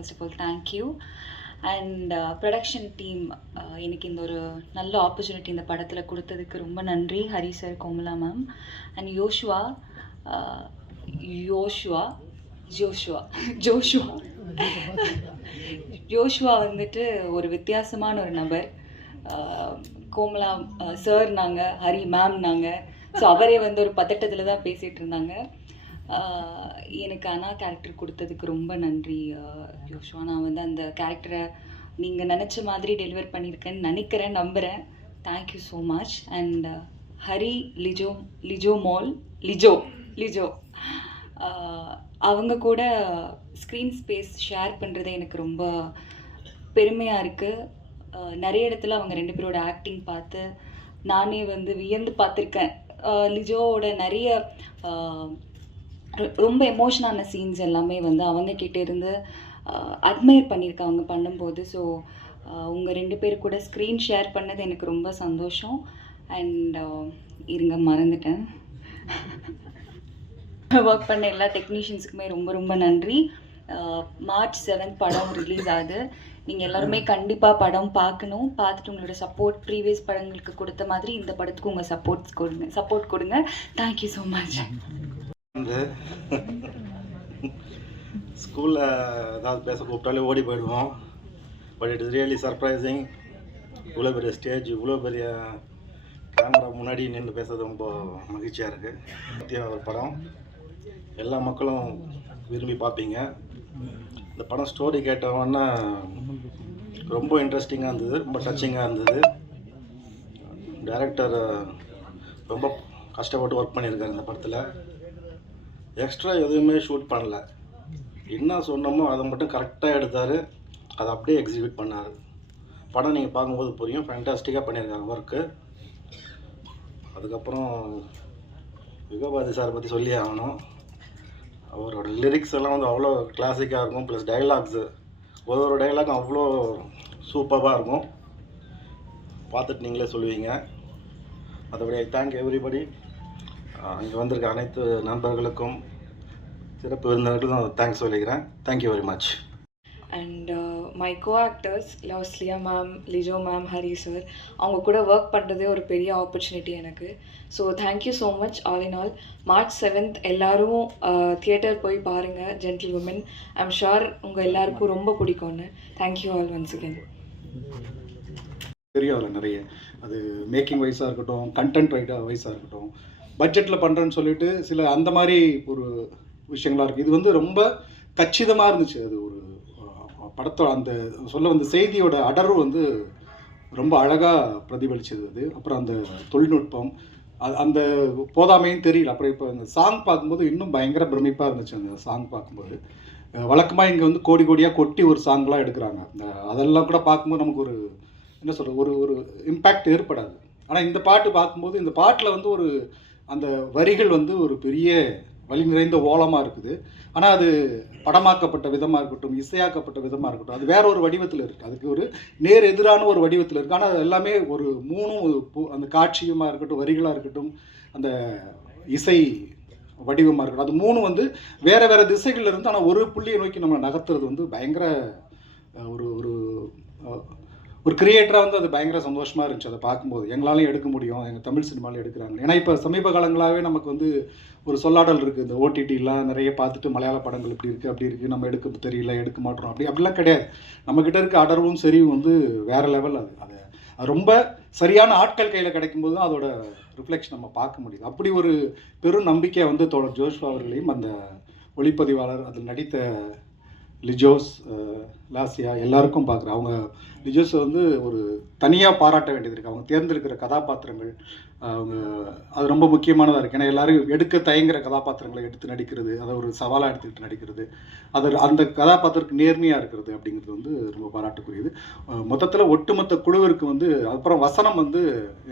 First of all thank you and production team எனக்கு இந்த ஒரு நல்ல ஆப்பர்ச்சுனிட்டி இந்த படத்தில் கொடுத்ததுக்கு ரொம்ப நன்றி Hari sir Komala ma'am and Joshua Joshua Joshua Joshua Joshua வந்துட்டு ஒரு வித்தியாசமான ஒரு நபர். Uh, கோமலா uh, சார் நாங்கள் ஹரி மேம் நாங்கள் ஸோ அவரே வந்து ஒரு பதட்டத்தில் தான் பேசிகிட்டு இருந்தாங்க. எனக்கு அண்ணா கேரக்டர் கொடுத்ததுக்கு ரொம்ப நன்றி. யோஷ்வா நான் வந்து அந்த கேரக்டரை நீங்கள் நினச்ச மாதிரி டெலிவர் பண்ணியிருக்கேன்னு நினைக்கிறேன் நம்புகிறேன் thank you so much and Hari Lijo Lijomol Lijo Lijo. அவங்க கூட ஸ்க்ரீன் ஸ்பேஸ் ஷேர் பண்ணுறது எனக்கு ரொம்ப பெருமையாக இருக்குது நிறைய இடத்துல அவங்க ரெண்டு பேரோட ஆக்டிங் பார்த்து நானே வந்து வியந்து பார்த்துருக்கேன். லிஜோவோட நிறைய ரொம்ப எமோஷனான சீன்ஸ் எல்லாமே வந்து அவங்க இருந்து அட்மையர் பண்ணியிருக்காங்க பண்ணும்போது. ஸோ உங்கள் ரெண்டு பேர் கூட ஸ்க்ரீன் ஷேர் பண்ணது எனக்கு ரொம்ப சந்தோஷம். அண்ட் இருங்க மறந்துட்டேன். ஒர்க் பண்ண எல்லா டெக்னீஷியன்ஸுக்குமே ரொம்ப ரொம்ப நன்றி. மார்ச் செவன்த் படம் ரிலீஸ் ஆகுது. நீங்கள் எல்லாருமே கண்டிப்பாக படம் பார்க்கணும். பார்த்துட்டு உங்களோட சப்போர்ட் ப்ரீவியஸ் படங்களுக்கு கொடுத்த மாதிரி இந்த படத்துக்கு உங்கள் சப்போர்ட்ஸ் கொடுங்க. சப்போர்ட் கொடுங்க. தேங்க்யூ ஸோ மச் ஸ்கூலில் ஏதாவது பேச கூப்பிட்டாலே ஓடி போயிடுவோம். But it is really surprising இவ்வளோ பெரிய ஸ்டேஜ் இவ்வளோ பெரிய கேமரா முன்னாடி நின்று பேசுறது ரொம்ப மகிழ்ச்சியாக இருக்குது சத்தியம் ஒரு படம். எல்லா மக்களும் விரும்பி பார்ப்பீங்க. இந்த படம் ஸ்டோரி கேட்டவொன்னே ரொம்ப இன்ட்ரெஸ்டிங்காக இருந்தது ரொம்ப டச்சிங்காக இருந்தது. டேரக்டர் ரொம்ப கஷ்டப்பட்டு ஒர்க் பண்ணியிருக்காரு இந்த படத்தில். எக்ஸ்ட்ரா எதுவுமே ஷூட் பண்ணல. என்ன சொன்னோமோ அதை மட்டும் கரெக்டாக எடுத்தார். அதை அப்படியே எக்ஸிக்யூட் பண்ணார். படம் நீங்கள் பார்க்கும்போது புரியும். ஃபேண்டாஸ்டிக்காக பண்ணியிருக்காங்க ஒர்க்கு அதுக்கப்புறம் யுகபாதி சார் பற்றி சொல்லி ஆகணும். அவரோட லிரிக்ஸ் எல்லாம் வந்து அவ்வளோ கிளாசிக்காக இருக்கும். ப்ளஸ் டைலாக்ஸு ஒரு ஒரு டைலாகும் அவ்வளோ சூப்பராக இருக்கும். பார்த்துட்டு நீங்களே சொல்லுவீங்க. மற்றபடி ஐ தேங்க் எவ்ரிபடி இங்கே வந்திருக்க அனைத்து நண்பர்களுக்கும் சிறப்பு விருந்தினர்களுக்கும் தேங்க்ஸ் சொல்லிக்கிறேன். Thank you very much and my co actors Losliya ma'am Lijo ma'am Hari sir அவங்க கூட ஒர்க் பண்ணுறதே ஒரு பெரிய ஆப்பர்ச்சுனிட்டி எனக்கு. So thank you so much all in all March seventh எல்லாரும் தியேட்டர் போய் பாருங்கள் ஜென்டில் உமன் ஐம் ஷுர் உங்கள் எல்லாருக்கும் ரொம்ப பிடிக்கும்னு. தேங்க்யூ ஆல் ஒன்ஸ் அகேன் தெரியும் அதில் நிறைய. அது மேக்கிங் வைஸாக இருக்கட்டும் கண்டென்ட் வைட்டாக வைஸாக இருக்கட்டும். பட்ஜெட்டில் பண்ணுறேன்னு சொல்லிட்டு சில அந்த மாதிரி ஒரு விஷயங்களாக இருக்குது இது வந்து ரொம்ப கச்சிதமாக இருந்துச்சு. அது ஒரு படத்தோட அந்த சொல்ல வந்த செய்தியோட அடர்வு வந்து ரொம்ப அழகாக பிரதிபலிச்சது அது. அப்புறம் அந்த தொழில்நுட்பம் அது அந்த போதாமையும் தெரியல. அப்புறம் இப்போ அந்த சாங் பார்க்கும்போது இன்னும் பயங்கர பிரமிப்பாக இருந்துச்சு அந்த சாங் பார்க்கும்போது. வழக்கமாக இங்கே வந்து கோடி கோடியாக கொட்டி ஒரு சாங்லாம் எடுக்கிறாங்க. அந்த அதெல்லாம் கூட பார்க்கும்போது நமக்கு ஒரு என்ன சொல்கிறது ஒரு ஒரு இம்பேக்ட் ஏற்படாது. ஆனால் இந்த பாட்டு பார்க்கும்போது இந்த பாட்டில் வந்து ஒரு அந்த வரிகள் வந்து ஒரு பெரிய வலி நிறைந்த ஓலமாக இருக்குது. ஆனால் அது படமாக்கப்பட்ட விதமாக இருக்கட்டும் இசையாக்கப்பட்ட விதமாக இருக்கட்டும் அது வேற ஒரு வடிவத்தில் இருக்குது அதுக்கு ஒரு நேர் எதிரான ஒரு வடிவத்தில் இருக்குது ஆனால் அது எல்லாமே ஒரு மூணும் பு- அந்த காட்சியமாக இருக்கட்டும் வரிகளாக இருக்கட்டும் அந்த இசை வடிவமாக இருக்கட்டும். அது மூணும் வந்து வேறு வேறு திசைகளில் இருந்து ஆனால் ஒரு புள்ளியை நோக்கி நம்ம நகர்த்துறது வந்து பயங்கர ஒரு ஒரு ஒரு கிரியேட்டராக வந்து அது பயங்கர சந்தோஷமாக இருந்துச்சு. அதை பார்க்கும்போது எங்களாலையும் எடுக்க முடியும். எங்கள் தமிழ் சினிமாவில் எடுக்கிறாங்க. ஏன்னா இப்போ சமீப காலங்களாகவே நமக்கு வந்து ஒரு சொல்லாடல் இருக்குது இந்த ஓடிடிலாம் நிறைய பார்த்துட்டு மலையாள படங்கள் இப்படி இருக்குது அப்படி இருக்குது நம்ம எடுக்க தெரியல எடுக்க மாட்டோம். அப்படி அப்படிலாம் கிடையாது. நம்மக்கிட்ட இருக்க அடர்வும் சரிவும் வந்து வேறு லெவல் அது. அதை ரொம்ப சரியான ஆட்கள் கையில் கிடைக்கும்போது தான் அதோட ரிஃப்ளெக்ஷன் நம்ம பார்க்க முடியுது. அப்படி ஒரு பெரும் நம்பிக்கை வந்து தோழர் ஜோஷ்வா அவர்களையும் அந்த ஒளிப்பதிவாளர் அதில் நடித்த லிஜோஸ் லாசியா எல்லாருக்கும் பார்க்குறேன். அவங்க லிஜோஸ் வந்து ஒரு தனியாக பாராட்ட வேண்டியது இருக்குது அவங்க தேர்ந்தெடுக்கிற கதாபாத்திரங்கள் அவங்க அது ரொம்ப முக்கியமானதாக இருக்குது ஏன்னா எல்லாரும் எடுக்க தயங்குற கதாபாத்திரங்களை எடுத்து நடிக்கிறது அதை ஒரு சவாலாக எடுத்துக்கிட்டு நடிக்கிறது அது அந்த கதாபாத்திரத்துக்கு நேர்மையாக இருக்கிறது அப்படிங்கிறது வந்து ரொம்ப பாராட்டுக்குரியது. மொத்தத்தில் ஒட்டுமொத்த குழுவிற்கு வந்து அப்புறம் வசனம் வந்து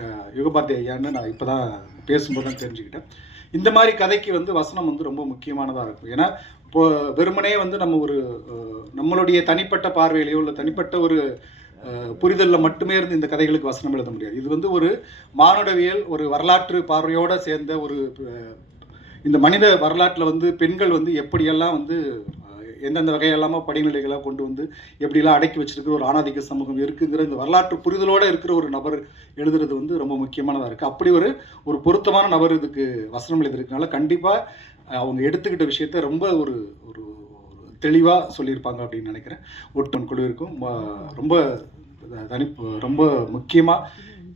அஹ், யுகபாரதி ஐயான்னு நான் இப்போ தான் பேசும்போது தான் தெரிஞ்சுக்கிட்டேன். இந்த மாதிரி கதைக்கு வந்து வசனம் வந்து ரொம்ப முக்கியமானதாக இருக்கும். ஏன்னா இப்போ வெறுமனே வந்து நம்ம ஒரு நம்மளுடைய தனிப்பட்ட பார்வையிலையோ இல்லை தனிப்பட்ட ஒரு புரிதலில் மட்டுமே இருந்து இந்த கதைகளுக்கு வசனம் எழுத முடியாது. இது வந்து ஒரு மானுடவியல் ஒரு வரலாற்று பார்வையோடு சேர்ந்த ஒரு இந்த மனித வரலாற்றில் வந்து பெண்கள் வந்து எப்படியெல்லாம் வந்து எந்தெந்த வகையெல்லாமோ படிநிலைகளாக கொண்டு வந்து எப்படியெல்லாம் அடக்கி வச்சிருக்கிற ஒரு ஆணாதிக்க சமூகம் இருக்குங்கிற இந்த வரலாற்று புரிதலோடு இருக்கிற ஒரு நபர் எழுதுறது வந்து ரொம்ப முக்கியமானதாக இருக்குது அப்படி ஒரு ஒரு பொருத்தமான நபர் இதுக்கு வசனம் எழுதியிருக்கனால கண்டிப்பாக அவங்க எடுத்துக்கிட்ட விஷயத்த ரொம்ப ஒரு ஒரு தெளிவாக சொல்லியிருப்பாங்க அப்படின்னு நினைக்கிறேன். ஒட்டுமன் குழுவிற்கும் ரொம்ப தனி ரொம்ப முக்கியமாக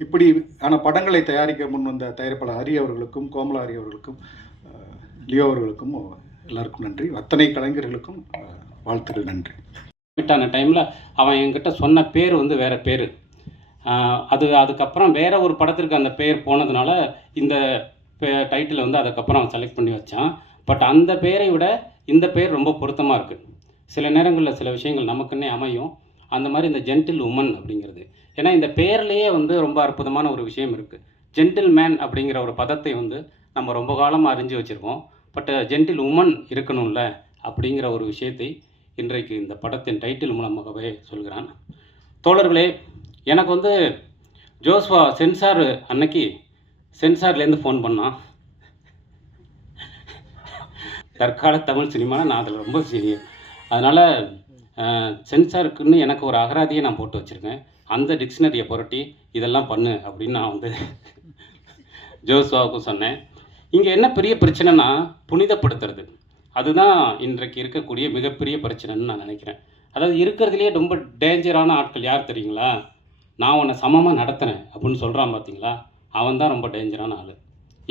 இப்படி ஆன படங்களை தயாரிக்க முன் வந்த தயாரிப்பாளர் ஹரி அவர்களுக்கும் கோமலா ஹரி அவர்களுக்கும் லியோ அவர்களுக்கும் எல்லாருக்கும் நன்றி. அத்தனை கலைஞர்களுக்கும் வாழ்த்துக்கள் நன்றி. ஆன டைமில் அவன் என்கிட்ட சொன்ன பேர் வந்து வேறு பேர். அது அதுக்கப்புறம் வேற ஒரு படத்திற்கு அந்த பேர் போனதுனால இந்த டைட்டில் வந்து அதுக்கப்புறம் செலக்ட் பண்ணி வச்சான். பட் அந்த பேரை விட இந்த பேர் ரொம்ப பொருத்தமாக இருக்குது சில நேரங்களில் சில விஷயங்கள் நமக்குன்னே அமையும். அந்த மாதிரி இந்த ஜென்டில் உமன் அப்படிங்கிறது. ஏன்னா இந்த பேர்லேயே வந்து ரொம்ப அற்புதமான ஒரு விஷயம் இருக்குது ஜென்டில் மேன் அப்படிங்கிற ஒரு பதத்தை வந்து நம்ம ரொம்ப காலமாக அறிஞ்சு வச்சுருக்கோம். பட் ஜென்டில் உமன் இருக்கணும்ல அப்படிங்கிற ஒரு விஷயத்தை இன்றைக்கு இந்த படத்தின் டைட்டில் மூலமாகவே சொல்கிறான். தோழர்களே எனக்கு வந்து ஜோஸ்வா சென்சார் அன்னைக்கு சென்சார்லேருந்து ஃபோன் பண்ணான் தற்கால தமிழ் சினிமானா நான் அதில் ரொம்ப சீரியர் அதனால் சென்சாருக்குன்னு எனக்கு ஒரு அகராதியை நான் போட்டு வச்சுருக்கேன். அந்த டிக்ஷனரியை புரட்டி இதெல்லாம் பண்ணு அப்படின்னு நான் வந்து ஜோஸ்வாவுக்கும் சொன்னேன். இங்கே என்ன பெரிய பிரச்சனைனா புனிதப்படுத்துறது. அதுதான் இன்றைக்கு இருக்கக்கூடிய மிகப்பெரிய பிரச்சனைன்னு நான் நினைக்கிறேன். அதாவது இருக்கிறதுலேயே ரொம்ப டேஞ்சரான ஆட்கள் யார் தெரியுங்களா? நான் உன்னை சமமாக நடத்துகிறேன் அப்படின்னு சொல்கிறான் பார்த்தீங்களா அவன் தான் ரொம்ப டேஞ்சரான ஆள்.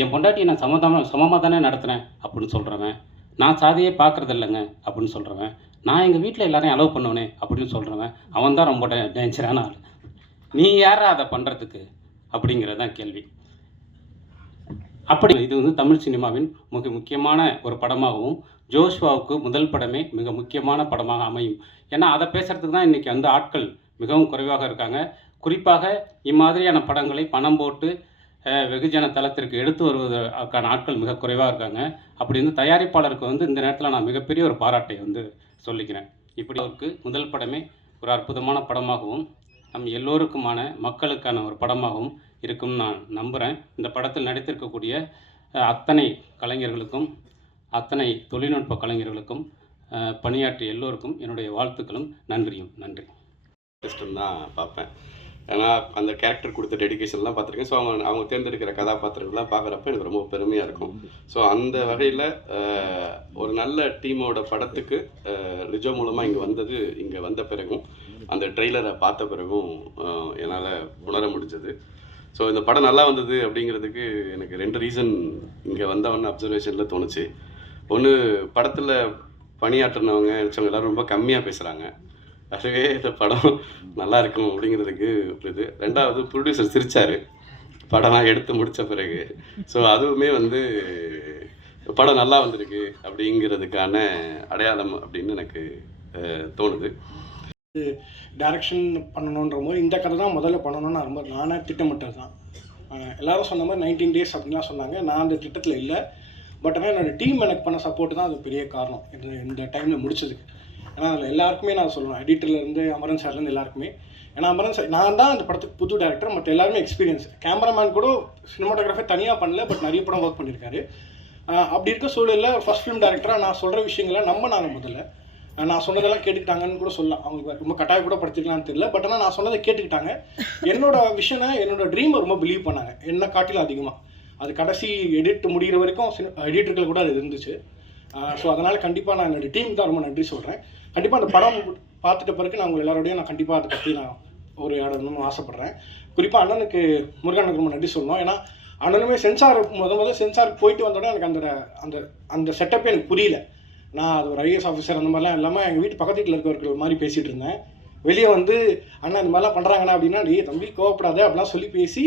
என் பொண்டாட்டியை நான் சமதமாக சமமாக தானே நடத்துகிறேன் அப்படின்னு சொல்கிறவன் நான் சாதியே பார்க்குறது இல்லைங்க அப்படின்னு சொல்கிறவன் நான் எங்கள் வீட்டில் எல்லாரையும் அலோவ் பண்ணுவேனே அப்படின்னு சொல்கிறவன் அவன் தான் ரொம்ப டே டேஞ்சரான ஆள். நீ யாரா அதை பண்ணுறதுக்கு அப்படிங்கிறது தான் கேள்வி. அப்படி இது வந்து தமிழ் சினிமாவின் மிக முக்கியமான ஒரு படமாகவும் ஜோஷ்வாவுக்கு முதல் படமே மிக முக்கியமான படமாக அமையும். ஏன்னா அதை பேசுகிறதுக்கு தான் இன்றைக்கி வந்து ஆட்கள் மிகவும் குறைவாக இருக்காங்க. குறிப்பாக இம்மாதிரியான படங்களை பணம் போட்டு வெகுஜன தளத்திற்கு எடுத்து வருவதற்கான ஆட்கள் மிக குறைவாக இருக்காங்க. அப்படி வந்து தயாரிப்பாளருக்கு வந்து இந்த நேரத்தில் நான் மிகப்பெரிய ஒரு பாராட்டை வந்து சொல்லிக்கிறேன். இப்படி அவருக்கு முதல் படமே ஒரு அற்புதமான படமாகவும் நம் எல்லோருக்குமான மக்களுக்கான ஒரு படமாகவும் இருக்கும்னு நான் நம்புகிறேன் இந்த படத்தில் நடித்திருக்கக்கூடிய அத்தனை கலைஞர்களுக்கும் அத்தனை தொழில்நுட்ப கலைஞர்களுக்கும் பணியாற்றிய எல்லோருக்கும் என்னுடைய வாழ்த்துக்களும் நன்றியும். நன்றி. இன்ட்ரெஸ்ட்னு தான் பார்ப்பேன். ஏன்னா அந்த கேரக்டர் கொடுத்த டெடிகேஷன்லாம் பார்த்துருக்கேன். ஸோ அவங்க அவங்க தேர்ந்தெடுக்கிற கதாபாத்திரங்கள்லாம் பார்க்குறப்ப எனக்கு ரொம்ப பெருமையாக இருக்கும். ஸோ அந்த வகையில் ஒரு நல்ல டீமோட படத்துக்கு ரிஜோ மூலமாக இங்கே வந்தது இங்கே வந்த பிறகும் அந்த ட்ரெய்லரை பார்த்த பிறகும் என்னால் உணர முடிஞ்சது. ஸோ இந்த படம் நல்லா வந்தது அப்படிங்கிறதுக்கு எனக்கு ரெண்டு ரீசன் இங்கே வந்தவொன்னு அப்சர்வேஷனில் தோணுச்சு. ஒன்று படத்தில் பணியாற்றினவங்க நினச்சவங்க எல்லாரும் ரொம்ப கம்மியாக பேசுகிறாங்க அதுவே இந்த படம் நல்லா இருக்கும் அப்படிங்கிறதுக்கு ஒரு இது. ரெண்டாவது ப்ரொடியூசர் சிரித்தார் படம்லாம் எடுத்து முடித்த பிறகு. ஸோ அதுவுமே வந்து படம் நல்லா வந்திருக்கு அப்படிங்கிறதுக்கான அடையாளம் அப்படின்னு எனக்கு தோணுது. டைரக்ஷன் பண்ணணுன்ற போது இந்த கதை தான் முதல்ல பண்ணணும்னு நான் ரொம்ப நானே திட்டமிட்டது தான் எல்லாரும் சொன்ன மாதிரி நைன்டீன் டேஸ் அப்படின்லாம் சொன்னாங்க. நான் அந்த திட்டத்தில் இல்லை. பட் ஆனால் என்னோடய டீம் எனக்கு பண்ண சப்போர்ட் தான் அது பெரிய காரணம். இந்த இந்த டைமில் முடிச்சதுக்கு. ஏன்னா அதில் எல்லாருக்குமே நான் சொல்லுவேன் எடிட்டர்லேருந்து அமரன் சார்லேருந்து எல்லாருக்குமே. ஏன்னா அமரன் சார் நான் தான் அந்த படத்துக்கு புது டேரக்டர் மற்ற எல்லாருமே எக்ஸ்பீரியன்ஸ் கேமராமேன் கூட சினிமாட்டோகிராஃபர் தனியாக பண்ணல பட் நிறைய படம் ஒர்க் பண்ணியிருக்காரு அப்படி இருக்க சூழலில் ஃபஸ்ட் ஃபிலிம் டேரக்டராக நான் சொல்கிற விஷயங்களை நம்பினாங்க முதல்ல. நான் சொன்னதெல்லாம் கேட்டுக்கிட்டாங்கன்னு கூட சொல்லலாம். அவங்க ரொம்ப கட்டாயம் கூட படுத்திக்கலாம்னு தெரியல பட் ஆனால் நான் சொன்னதை கேட்டுக்கிட்டாங்க. என்னோட விஷனை என்னோட ட்ரீமை ரொம்ப பிலீவ் பண்ணாங்க. என்ன காட்டிலும் அதிகமாக அது கடைசி எடிட் முடிகிற வரைக்கும் எடிட்டர்கள் கூட அது இருந்துச்சு. ஸோ அதனால் கண்டிப்பாக நான் என்னோடய டீம் தான் ரொம்ப நன்றி சொல்கிறேன் கண்டிப்பாக அந்த படம் பார்த்துட்ட பிறகு நான் உங்கள் எல்லாரோடையும் நான் கண்டிப்பாக அதை பற்றி நான் ஒரு ஆடணும்னு ஆசைப்பட்றேன். குறிப்பாக அண்ணனுக்கு முருகனுக்கு ரொம்ப நன்றி சொல்லணும். ஏன்னா அண்ணனுமே சென்சார் முத முதல் சென்சார் போயிட்டு வந்தோடனே எனக்கு அந்த அந்த அந்த செட்டப்பே எனக்கு புரியல. நான் அது ஒரு ஐஏஎஸ் ஆஃபீஸர் அந்த மாதிரிலாம் இல்லாமல் எங்கள் வீட்டு பக்கத்து வீட்டில் இருக்கிறவர்கள் மாதிரி பேசிகிட்டு இருந்தேன். வெளியே வந்து அண்ணா இந்த மாதிரிலாம் பண்ணுறாங்கண்ணா அப்படின்னா நீ தம்பி கோவப்படாத அப்படிலாம் சொல்லி பேசி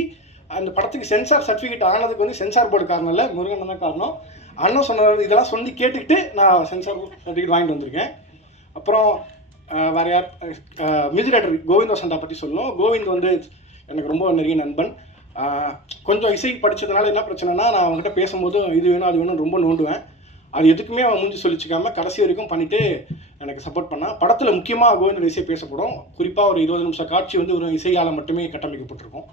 அந்த படத்துக்கு சென்சார் சர்டிஃபிகேட் ஆனதுக்கு வந்து சென்சார் போர்டு காரணம் இல்லை முருகன் தான் காரணம். அண்ணன் சொன்ன இதெல்லாம் சொல்லி கேட்டுக்கிட்டு நான் சென்சார் சர்டிஃபிகேட் வாங்கிட்டு வந்திருக்கேன். அப்புறம் வேறு வேற யார் மியூசிக் டைரக்டர் கோவிந்த் வசந்தா பற்றி சொல்லணும். கோவிந்த் வந்து எனக்கு ரொம்ப நெருங்கிய நண்பன். கொஞ்சம் இசை படித்ததுனால என்ன பிரச்சனைனா நான் அவங்ககிட்ட பேசும்போது இது வேணும் அது வேணும் ரொம்ப நோண்டுவேன். அது எதுக்குமே அவன் மூஞ்சி சொல்லிச்சுக்காம கடைசி வரைக்கும் பண்ணிவிட்டு எனக்கு சப்போர்ட் பண்ணான் படத்தில் முக்கியமாக கோவிந்தோட இசை பேசப்படும். குறிப்பாக ஒரு இருபது நிமிஷம் காட்சி வந்து ஒரு இசையால் மட்டுமே கட்டமைக்கப்பட்டிருக்கும்.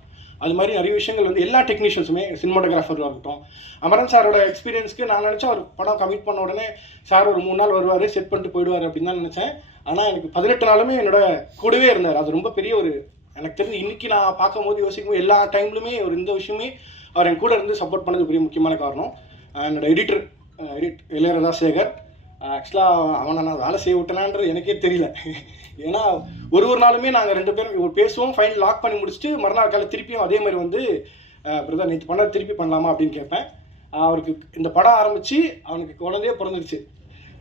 அது மாதிரி நிறைய விஷயங்கள் வந்து எல்லா டெக்னீஷியன்ஸுமே சினிமாட்டோகிராஃபராக இருக்கட்டும் அமரன் சாரோட எக்ஸ்பீரியன்ஸ்க்கு நான் நினச்சேன் அவர் படம் கமிட் பண்ண உடனே சார் ஒரு மூணு நாள் வருவார் செட் பண்ணிட்டு போயிடுவார் அப்படின்னு தான் நினச்சேன். ஆனால் எனக்கு பதினெட்டு நாளுமே என்னோட கூடவே இருந்தார். அது ரொம்ப பெரிய ஒரு எனக்கு தெரிஞ்சு இன்னைக்கு நான் பார்க்கும் போது யோசிக்கும் எல்லா டைம்லுமே ஒரு இந்த விஷயமே அவர் என் கூட இருந்து சப்போர்ட் பண்ணது பெரிய முக்கியமான காரணம். என்னோட எடிட்டர் எடிட் இளையராஜா சேகர். ஆக்சுவலாக அவனை நான் வேலை செய்ய விட்டனான்றது எனக்கே தெரியல. ஏன்னா ஒரு ஒரு நாளுமே நாங்கள் ரெண்டு பேரும் பேசுவோம் ஃபைனல் லாக் பண்ணி முடிச்சுட்டு மறுநாள் காலை திருப்பியும் அதே மாதிரி வந்து பிரதர் நேற்று பண்ண திருப்பி பண்ணலாமா அப்படின்னு கேட்பேன். அவருக்கு இந்த படம் ஆரம்பித்து அவனுக்கு குழந்தையே பிறந்துருச்சு.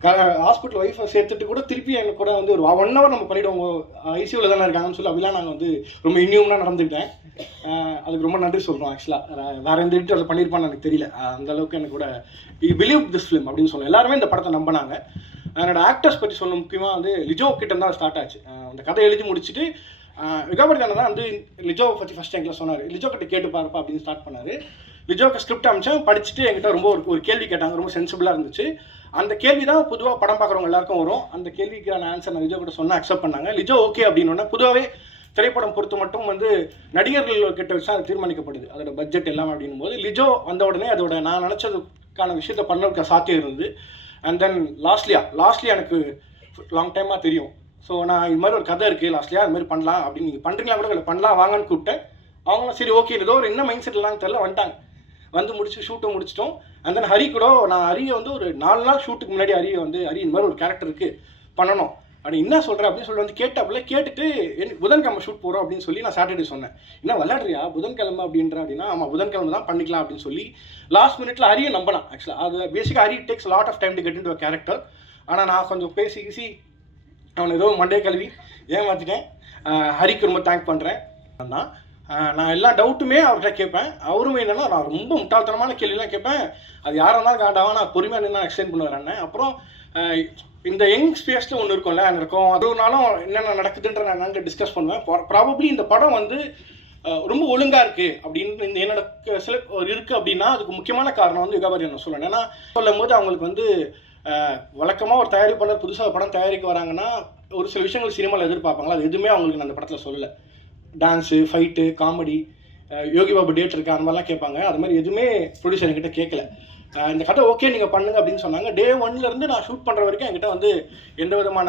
ஹாஸ்பிட்டல் ஒய்ஃபை சேர்த்துட்டு கூட திருப்பி எங்க கூட வந்து ஒரு ஒன் ஹவர் நம்ம பண்ணிவிடுவோம் ஐசியூவில் தானே இருக்காங்கன்னு சொல்லி அப்படிலாம் நாங்கள் வந்து ரொம்ப இன்யூம்னா நடந்துக்கிட்டேன் அதுக்கு ரொம்ப நன்றி சொல்கிறோம் ஆக்சுவலாக வேற எந்த எடிட்டர் பண்ணியிருப்பான்னு எனக்கு தெரியல. அந்த அளவுக்கு எனக்கு கூட பிலீவ் திஸ் ஃபிலிம் அப்படின்னு சொல்லலாம் எல்லாருமே இந்த படத்தை நம்பினாங்க. என்னோட ஆக்டர்ஸ் பற்றி சொல்ல முக்கியமாக வந்து லிஜோ கிட்ட தான் ஸ்டார்ட் ஆச்சு. அந்த கதை எழுதி முடிச்சுட்டு விகாபடி தான் வந்து லிஜோ பற்றி ஃபஸ்ட் என்கிட்ட சொன்னார். லிஜோ கிட்ட கேட்டு பாருப்பா அப்படின்னு ஸ்டார்ட் பண்ணார். லிஜோக்கு ஸ்கிரிப்ட் அமிச்சேன் படிச்சுட்டு என்கிட்ட ரொம்ப ஒரு ஒரு கேள்வி கேட்டாங்க. ரொம்ப சென்சிபிளாக இருந்துச்சு. அந்த கேள்வி தான் பொதுவாக படம் பார்க்குறவங்க எல்லாருக்கும் வரும். அந்த கேள்விக்கான ஆன்சர் நான் லிஜோ கிட்ட சொன்னால் அக்செப்ட் பண்ணாங்க. லிஜோ ஓகே அப்படின்னு பொதுவாகவே திரைப்படம் பொறுத்து மட்டும் வந்து நடிகர்கள் கிட்ட வச்சு அது தீர்மானிக்கப்படுது. அதோட பட்ஜெட் எல்லாம் அப்படின்னும் போது லிஜோ வந்த உடனே அதோட நான் நினச்சதுக்கான விஷயத்த பண்ணுறதுக்கு சாத்தியம் இருந்தது. அண்ட் தென் லாஸ்ட்லியா லாஸ்ட்லியா எனக்கு லாங் டைமாக தெரியும். ஸோ நான் இது மாதிரி ஒரு கதை இருக்குது லாஸ்ட்லியா அது மாதிரி பண்ணலாம் அப்படின்னு நீங்கள் பண்ணுறீங்களா கூட இல்லை பண்ணலாம் வாங்கன்னு கூப்பிட்டேன். அவங்களும் சரி ஓகே ஏதோ ஒரு என்ன மைண்ட் செட்லாம் தெரில வந்துட்டாங்க. வந்து முடிச்சு ஷூட்டை முடிச்சிட்டோம். அண்ட் தென் ஹரி கூட நான் ஹரியை வந்து ஒரு நாலு நாள் ஷூட்டுக்கு முன்னாடி ஹரியை வந்து ஹரி இந்த மாதிரி ஒரு கேரக்டருக்கு பண்ணணும். அப்படி என்ன சொல்கிற அப்படின்னு சொல்லி வந்து கேட்டாப்புல கேட்டுட்டு என் புதன்கிழமை ஷூட் போகிறோம் அப்படின்னு சொல்லி நான் சாட்டர்டே சொன்னேன். என்ன விளாட்றியா புதன்கிழமை அப்படின்ற அப்படின்னா ஆமாம் புதன்கிழமை தான் பண்ணிக்கலாம் அப்படின்னு சொல்லி லாஸ்ட் மினிட்ல ஹரியை நம்பலாம். ஆக்சுவலாக அது பேசிக்காக Hari takes lot of time to get in character ஆனால் நான் கொஞ்சம் பேசி கீசி அவனை ஏதோ மண்டே கழுவி ஏமாற்றிட்டேன் ஹரிக்கு ரொம்ப தேங்க் பண்ணுறேன் அண்ணா நான் எல்லா டவுட்டுமே அவர்கிட்ட கேட்பேன். அவருமே என்னென்னா நான் ரொம்ப முட்டாள்தனமான கேள்விலாம் கேட்பேன். அது யாராக இருந்தாலும் காண்டாவா நான் பொறுமையாக நின்று எக்ஸ்பிளைன் பண்ணுவேன் அண்ணன். அப்புறம் இந்த யங் ஸ்பேஸில் ஒன்று இருக்கும்ல அங்கே இருக்கும். அதுனாலும் என்னென்ன நடக்குதுன்ற நான் நாங்கள் டிஸ்கஸ் பண்ணுவேன். ப்ராபப்ளி இந்த படம் வந்து ரொம்ப ஒழுங்காக இருக்குது அப்படின்னு இந்த என்னோட சில ஒரு இருக்குது அப்படின்னா அதுக்கு முக்கியமான காரணம் வந்து யுகாபரி நான் சொல்லணும். ஏன்னா சொல்லும் போது அவங்களுக்கு வந்து வழக்கமாக ஒரு தயாரிப்பாளர் புதுசாக படம் தயாரிக்க வராங்கன்னா ஒரு சில விஷயங்கள் சினிமாவில் எதிர்பார்ப்பாங்களா? அது எதுவுமே அவங்களுக்கு நான் அந்த படத்தில் சொல்லலை. Dance fight comedy Yogi Babu date இருக்கா அந்த மாதிரிலாம் கேட்பாங்க. அது மாதிரி எதுவுமே ப்ரொடியூசர் என்கிட்ட கேட்கல. இந்த கதை ஓகே நீங்கள் பண்ணுங்க அப்படின்னு சொன்னாங்க. டே ஒன்லேருந்து நான் ஷூட் பண்ணுற வரைக்கும் என்கிட்ட வந்து எந்த விதமான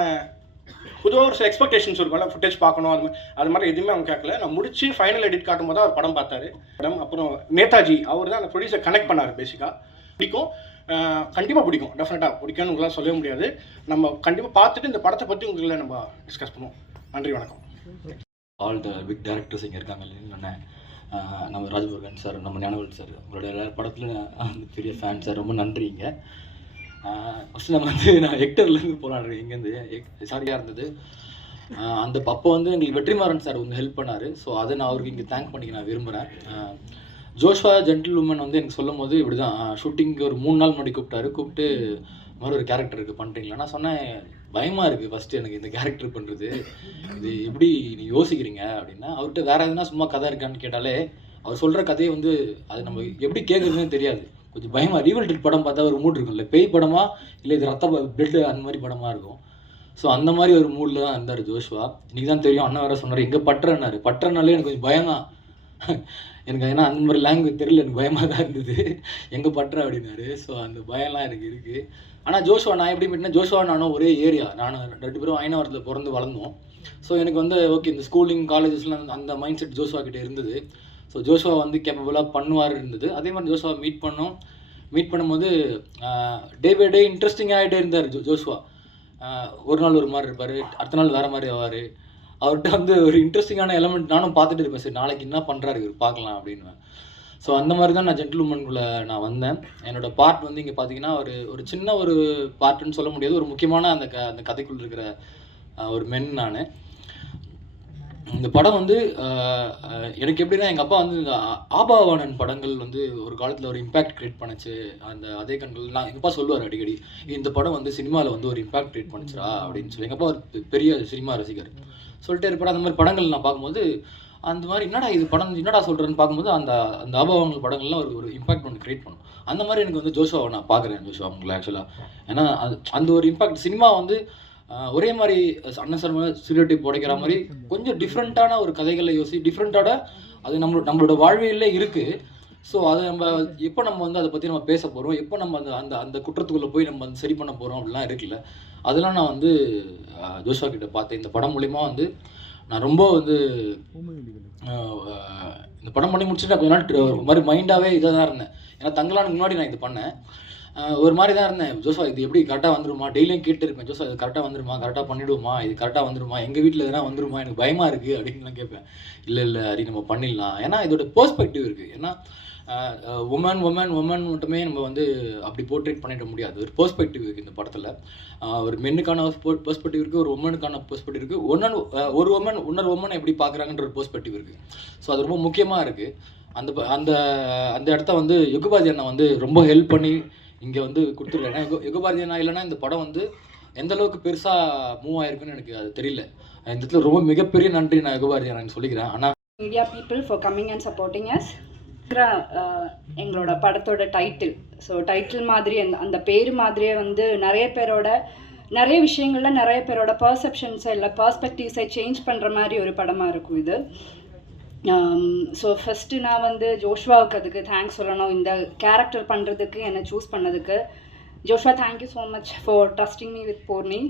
புதுவாக ஒரு எக்ஸ்பெக்டேஷன்ஸ் இருக்கும்ல ஃபுட்டேஜ் பார்க்கணும் அது மாதிரி அது மாதிரி எதுவுமே அவங்க கேட்கல. நான் முடிச்சு ஃபைனல் எடிட் காட்டும் போது அவர் படம் பார்த்தாரு. படம் அப்புறம் நேதாஜி அவர் தான் அந்த ப்ரொடியூசர் கனெக்ட் பண்ணார் பேசிக்காக பிடிக்கும். கண்டிப்பாக பிடிக்கும். டெஃபினட்டாக பிடிக்கும்னு உங்களால் சொல்லவே முடியாது. நம்ம கண்டிப்பாக பார்த்துட்டு இந்த படத்தை பற்றி உங்களை நம்ம டிஸ்கஸ் பண்ணுவோம். நன்றி வணக்கம். ஆல் த பிக் டேரக்டர்ஸ் இங்கே இருக்காங்க இல்லைன்னு நம்ம ராஜமுருகன் சார் நம்ம ஞானவல் சார் உங்களுடைய எல்லா படத்தில் பெரிய ஃபேன் சார். ரொம்ப நன்றிங்க ஃபஸ்ட்டு நம்ம வந்து நான் ஹெக்டர்லேருந்து போகலான் இங்கேருந்து சாரியாக இருந்தது. அந்த அப்போ வந்து எங்களுக்கு வெற்றிமாறன் சார் வந்து ஹெல்ப் பண்ணார். ஸோ அதை நான் அவருக்கு இங்கே தேங்க் பண்ணிக்க நான் விரும்புகிறேன் ஜோஷ்வா ஜென்டில் உமன் வந்து எனக்கு சொல்லும் போது இப்படி தான் ஷூட்டிங்க்கு ஒரு மூணு நாள் முன்னாடி கூப்பிட்டாரு. கூப்பிட்டு மாதிரி ஒரு கேரக்டர் இருக்குது பண்ணுறீங்களா நான் சொன்னேன் பயமாக இருக்குது ஃபஸ்ட்டு எனக்கு இந்த கேரக்டர் பண்ணுறது இது எப்படி நீ யோசிக்கிறீங்க அப்படின்னா அவர்கிட்ட வேற எதுனா சும்மா கதை இருக்கான்னு கேட்டாலே அவர் சொல்கிற கதையை வந்து அது நம்ம எப்படி கேட்குறதுன்னு தெரியாது. கொஞ்சம் பயமாக ரீவல்டட் படம் பார்த்தா ஒரு மூட் இருக்கும்ல. பேய் படமா இல்லை இது ரத்த பிளட் அந்த மாதிரி படமாக இருக்கும். ஸோ அந்த மாதிரி ஒரு மூடில் தான் இருந்தார் ஜோஷ்வா. இன்றைக்கி தான் தெரியும் அண்ணன் வேற சொன்னார் எங்கே பற்றனாரு பற்றனாலே எனக்கு கொஞ்சம் பயம். தான் எனக்கு ஏன்னா அந்த மாதிரி லாங்குவேஜ் தெரியல எனக்கு பயமாக தான் இருந்தது. எங்கே பற்ற? அப்படின்னாரு. ஸோ அந்த பயம்லாம் எனக்கு இருக்குது ஆனால் ஜோஷுவா நான் எப்படி மீட்டினா ஜோஷுவா நானும் ஒரே ஏரியா நானும் ரெண்டு பேரும் ஐநாவரத்தில் பிறந்து வளர்ந்தோம். ஸோ எனக்கு வந்து ஓகே இந்த ஸ்கூலிங் காலேஜஸ்லாம் அந்த மைண்ட் செட் ஜோஷுவா கிட்டே இருந்தது. ஸோ ஜோஷுவா வந்து கேப்பபிளாக பண்ணுவார் இருந்தது. அதே மாதிரி ஜோஷுவா மீட் பண்ணோம். மீட் பண்ணும்போது டே பை டே இன்ட்ரெஸ்டிங் ஆகிட்டே இருந்தார் ஜோ ஜோஷுவா. ஒரு நாள் ஒரு மாதிரி இருப்பார் அடுத்த நாள் வேறு மாதிரி ஆவார். அவர்கிட்ட வந்து ஒரு இன்ட்ரெஸ்டிங்கான எலமெண்ட் நானும் பார்த்துட்டு இருப்பேன். சரி நாளைக்கு என்ன பண்ணுறாரு இவர்? பார்க்கலாம் அப்படின்னு. ஸோ அந்த மாதிரி தான் நான் ஜென்டில்மேனுக்குள்ளே நான் வந்தேன். என்னோட பார்ட் வந்து இங்கே பார்த்தீங்கன்னா ஒரு ஒரு சின்ன ஒரு பார்ட்டுன்னு சொல்ல முடியாது. ஒரு முக்கியமான அந்த க அந்த கதைக்குள் இருக்கிற ஒரு மென் நான். இந்த படம் வந்து எனக்கு எப்படின்னா எங்கள் அப்பா வந்து இந்த ஆபாவானன் படங்கள் வந்து ஒரு காலத்தில் ஒரு இம்பாக்ட் க்ரியேட் பண்ணுச்சு. அந்த அதே கண்கள் நான் எங்கள் அப்பா சொல்லுவார் அடிக்கடி இந்த படம் வந்து சினிமாவில் வந்து ஒரு இம்பாக்ட் க்ரியேட் பண்ணுச்சுடா அப்படின்னு சொல்லி. எங்கள் அப்பா ஒரு பெரிய சினிமா ரசிகர். சொல்லிட்டே இருப்பார். அந்த மாதிரி படங்கள் நான் பார்க்கும்போது அந்த மாதிரி என்னடா இது படம் என்னடா சொல்கிறேன்னு பார்க்கும்போது அந்த அந்த ஆபாவங்கள் படங்கள்லாம் ஒரு ஒரு இம்பாக்ட் ஒன்று கிரியேட் பண்ணும். அந்த மாதிரி எனக்கு வந்து ஜோஷுவா நான் பார்க்குறேன் ஜோஷுவா அவங்களை ஆக்சுவலாக ஏன்னா அது அந்த ஒரு இம்பாக்ட் சினிமா வந்து ஒரே மாதிரி அண்ணன் சார் ஸ்டீரியோடைப் உடைக்கிற மாதிரி கொஞ்சம் டிஃப்ரெண்ட்டான ஒரு கதைகளை யோசி டிஃப்ரெண்ட்டோட அது நம்மளோட நம்மளோட வாழ்வியல்ல இருக்குது ஸோ அதை நம்ம எப்போ நம்ம வந்து அதை பற்றி நம்ம பேச போகிறோம் எப்போ நம்ம அந்த அந்த அந்த குற்றத்துக்குள்ளே போய் நம்ம வந்து சரி பண்ண போகிறோம் அப்படிலாம் இருக்குல்ல. அதெல்லாம் நான் வந்து ஜோஷா கிட்ட பார்த்தேன். இந்த படம் மூலிமா வந்து நான் ரொம்ப வந்து இந்த படம் பண்ணி முடிச்சுட்டு கொஞ்ச நாள் ஒரு மாதிரி மைண்டாகவே இதாக தான் இருந்தேன். ஏன்னா தங்கலானுக்கு முன்னாடி நான் இது பண்ணேன். ஒரு மாதிரி தான் இருந்தேன். ஜோசா இது எப்படி கரெக்டாக வந்துருமா? டெய்லியும் கேட்டு இருப்பேன். ஜோசா இது கரெக்டாக வந்துருமா? கரெக்டாக பண்ணிவிடுமா இது கரெக்டாக வந்துருமா? எங்கள் வீட்டில் எதனா வந்துருமா? எனக்கு பயமாக இருக்குது அப்படின்லாம் கேட்பேன். இல்லை இல்லை ஹரி நம்ம பண்ணிடலாம். ஏன்னா இதோட பெர்ஸ்பெக்டிவ் இருக்குது ஏன்னா உமன் உமன் உமன் மட்டுமே நம்ம வந்து அப்படி போர்ட்ரேட் பண்ணிட முடியாது. ஒரு பெர்ஸ்பெக்டிவ் இருக்குது இந்த படத்தில். ஒரு மென்னுக்கான பெர்ஸ்பெக்டிவ் இருக்குது ஒரு உமனுக்கான பெர்ஸ்பெக்டிவ் இருக்குது ஒன்னன் ஒரு உமன் இன்னொரு உமனை எப்படி பார்க்குறாங்கன்ற ஒரு பெர்ஸ்பெக்டிவ் இருக்குது ஸோ அது ரொம்ப முக்கியமாக இருக்குது அந்த ப- அந்த அந்த இடத்த வந்து யுகபாதி அண்ணா வந்து ரொம்ப ஹெல்ப் பண்ணி இங்கே வந்து கொடுத்துருக்காரு. ஏன்னா யுக- யுகபாதி அண்ணா இல்லைன்னா இந்த படம் வந்து எந்த அளவுக்கு பெருசாக மூவ் ஆயிருக்குன்னு எனக்கு அது தெரியல. இந்த இடத்துல ரொம்ப மிகப்பெரிய நன்றி நான் யுகபாதி அண்ணா சொல்லிக்கிறேன். ஆனால் media people for coming and supporting us எங்களோட படத்தோட டைட்டில் ஸோ டைட்டில் மாதிரி அந்த அந்த பேர் மாதிரியே வந்து நிறைய பேரோட நிறைய விஷயங்களில் நிறைய பேரோட பர்செப்ஷன்ஸை இல்லை பர்ஸ்பெக்டிவ்ஸை சேஞ்ச் பண்ணுற மாதிரி ஒரு படமாக இருக்கும் இது. ஸோ ஃபஸ்ட்டு நான் வந்து ஜோஷ்வாவுக்கு அதுக்கு தேங்க்ஸ் சொல்லணும். இந்த கேரக்டர் பண்ணுறதுக்கு என்னை சூஸ் பண்ணதுக்கு. Joshua thank you so much for trusting me with போர்னி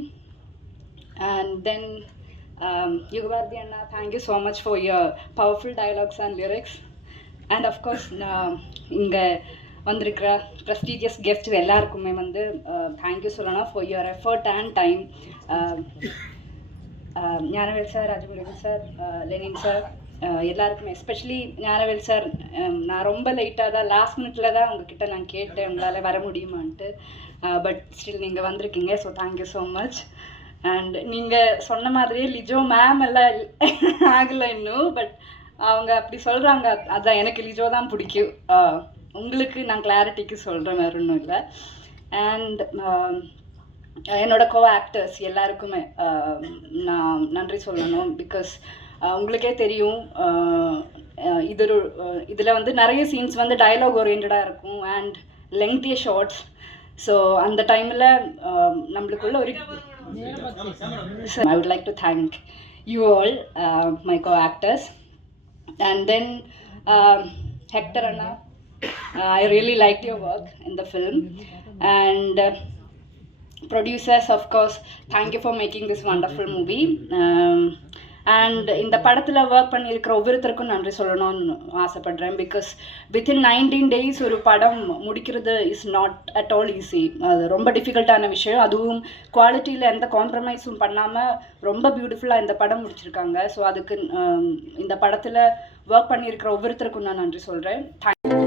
and then Yugabharathi Anna thank you so much for your powerful your and lyrics and of course நான் இங்கே வந்திருக்கிற ப்ரெஸ்டீஜியஸ் கெஸ்ட் எல்லாருக்குமே வந்து தேங்க்யூ சொல்லணும் for your effort and time Gnanavel sir Rajamurugan sir Lenin sir எல்லாருக்குமே especially Gnanavel sir நான் ரொம்ப லேட்டாக தான் லாஸ்ட் மினிட்ல தான் உங்ககிட்ட நான் கேட்டேன் உங்களால் வர முடியுமான்ட்டு. பட் ஸ்டில் நீங்கள் வந்திருக்கீங்க so thank you so much and நீங்கள் சொன்ன மாதிரியே லிஜோ மேம் எல்லாம் ஆகலை இன்னும் பட் அவங்க அப்படி சொல்கிறாங்க அதான் எனக்கு லிஜோ தான் பிடிக்கும். உங்களுக்கு நான் கிளாரிட்டிக்கு சொல்கிறேன் வேறு ஒன்றும் இல்லை. அண்ட் என்னோட கோ ஆக்டர்ஸ் எல்லாருக்குமே நான் நன்றி சொல்லணும். பிகாஸ் உங்களுக்கே தெரியும் இது இதில் வந்து நிறைய சீன்ஸ் வந்து டயலாக் ஓரியன்டாக இருக்கும். அண்ட் லெங்க்திய ஷார்ட்ஸ் ஸோ அந்த டைமில் நம்மளுக்குள்ள ஒரு I would like to thank you all, uh, my co-actors, and then um, Hector Anna. Uh, I really liked your work in the film, and uh, producers, of course, thank you for making this wonderful movie. Um, and இந்த படத்தில் work பண்ணியிருக்கிற ஒவ்வொருத்தருக்கும் நன்றி சொல்லணும்னு ஆசைப்படுறேன் because within nineteen days ஒரு படம் முடிக்கிறது is not at all easy அது ரொம்ப டிஃபிகல்ட்டான விஷயம் அதுவும் குவாலிட்டியில் எந்த காம்ப்ரமைஸும் பண்ணாமல் ரொம்ப பியூட்டிஃபுல்லாக இந்த படம் முடிச்சிருக்காங்க ஸோ அதுக்கு um, இந்த படத்தில் ஒர்க் பண்ணியிருக்கிற ஒவ்வொருத்தருக்கும் நான் நன்றி சொல்கிறேன் தேங்க்